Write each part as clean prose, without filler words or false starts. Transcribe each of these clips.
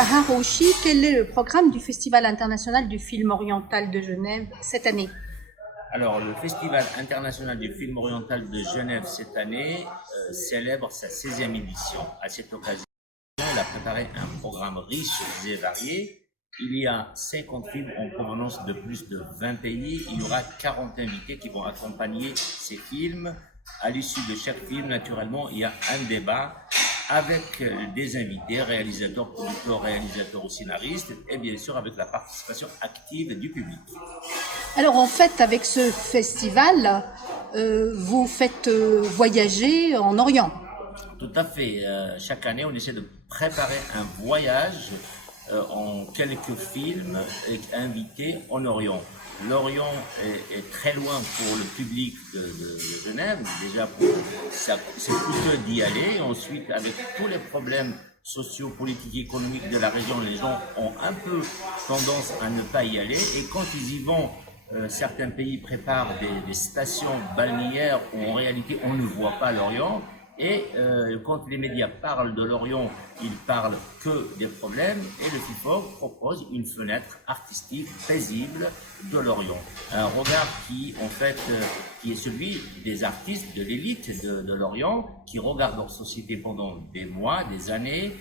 Haroshi, quel est le programme du Festival international du film oriental de Genève cette année? Alors, le Festival international du film oriental de Genève cette année célèbre sa 16e édition. À cette occasion, il a préparé un programme riche et varié. Il y a 50 films en provenance de plus de 20 pays. Il y aura 40 invités qui vont accompagner ces films. À l'issue de chaque film, naturellement, il y a un débat avec des invités, réalisateurs, producteurs, réalisateurs ou scénaristes, et bien sûr avec la participation active du public. Alors en fait, avec ce festival, vous faites voyager en Orient. Tout à fait. Chaque année, on essaie de préparer un voyage en quelques films invités en Orient. L'Orient est très loin pour le public de Genève. Déjà, c'est coûteux d'y aller. Ensuite, avec tous les problèmes sociaux, politiques, économiques de la région, les gens ont un peu tendance à ne pas y aller. Et quand ils y vont, certains pays préparent des stations balnéaires où en réalité on ne voit pas l'Orient. Et quand les médias parlent de l'Orient, ils parlent que des problèmes, et le FIFOG propose une fenêtre artistique paisible de l'Orient. Un regard qui est celui des artistes de l'élite de l'Orient, qui regardent leur société pendant des mois, des années,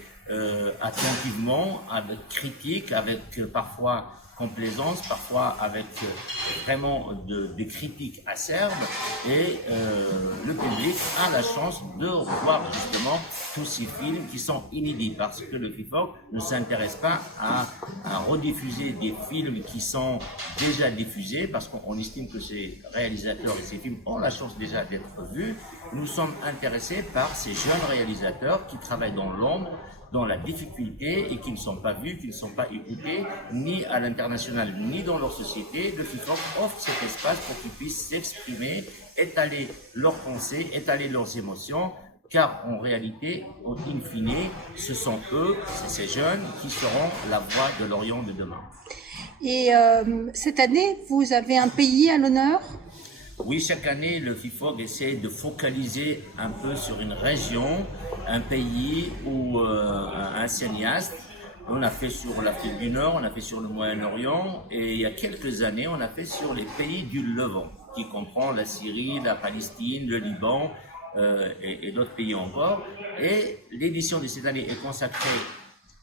attentivement, avec critique, avec parfois complaisance, parfois avec vraiment des critiques acerbes, et le public a la chance de voir justement tous ces films qui sont inédits, parce que le FIFOG ne s'intéresse pas à rediffuser des films qui sont déjà diffusés, parce qu'on estime que ces réalisateurs et ces films ont la chance déjà d'être vus. Nous sommes intéressés par ces jeunes réalisateurs qui travaillent dans l'ombre, dans la difficulté, et qui ne sont pas vus, qui ne sont pas écoutés, ni à l'international, ni dans leur société. Le FIFOG offre cet espace pour qu'ils puissent s'exprimer, étaler leurs pensées, étaler leurs émotions, car en réalité, in fine, ce sont eux, c'est ces jeunes, qui seront la voix de l'Orient de demain. Et cette année, vous avez un pays à l'honneur? Oui, chaque année, le FIFOG essaie de focaliser un peu sur une région, un pays ou un cinéaste. On a fait sur l'Afrique du Nord, on a fait sur le Moyen-Orient, et il y a quelques années, on a fait sur les pays du Levant, qui comprend la Syrie, la Palestine, le Liban et d'autres pays encore. Et l'édition de cette année est consacrée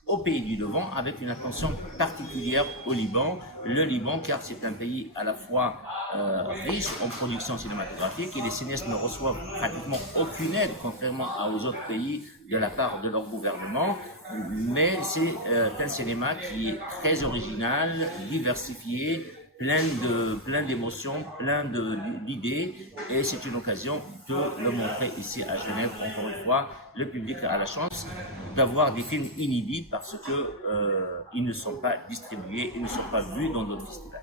au pays du Levant, avec une attention particulière au Liban. Le Liban, car c'est un pays à la fois riche en production cinématographique, et les cinéastes ne reçoivent pratiquement aucune aide, contrairement aux autres pays, de la part de leur gouvernement. Mais c'est un cinéma qui est très original, diversifié, plein d'émotions, plein d'idées, et c'est une occasion de le montrer ici à Genève. Encore une fois, le public a la chance d'avoir des films inédits, parce que ils ne sont pas distribués, ils ne sont pas vus dans d'autres festivals.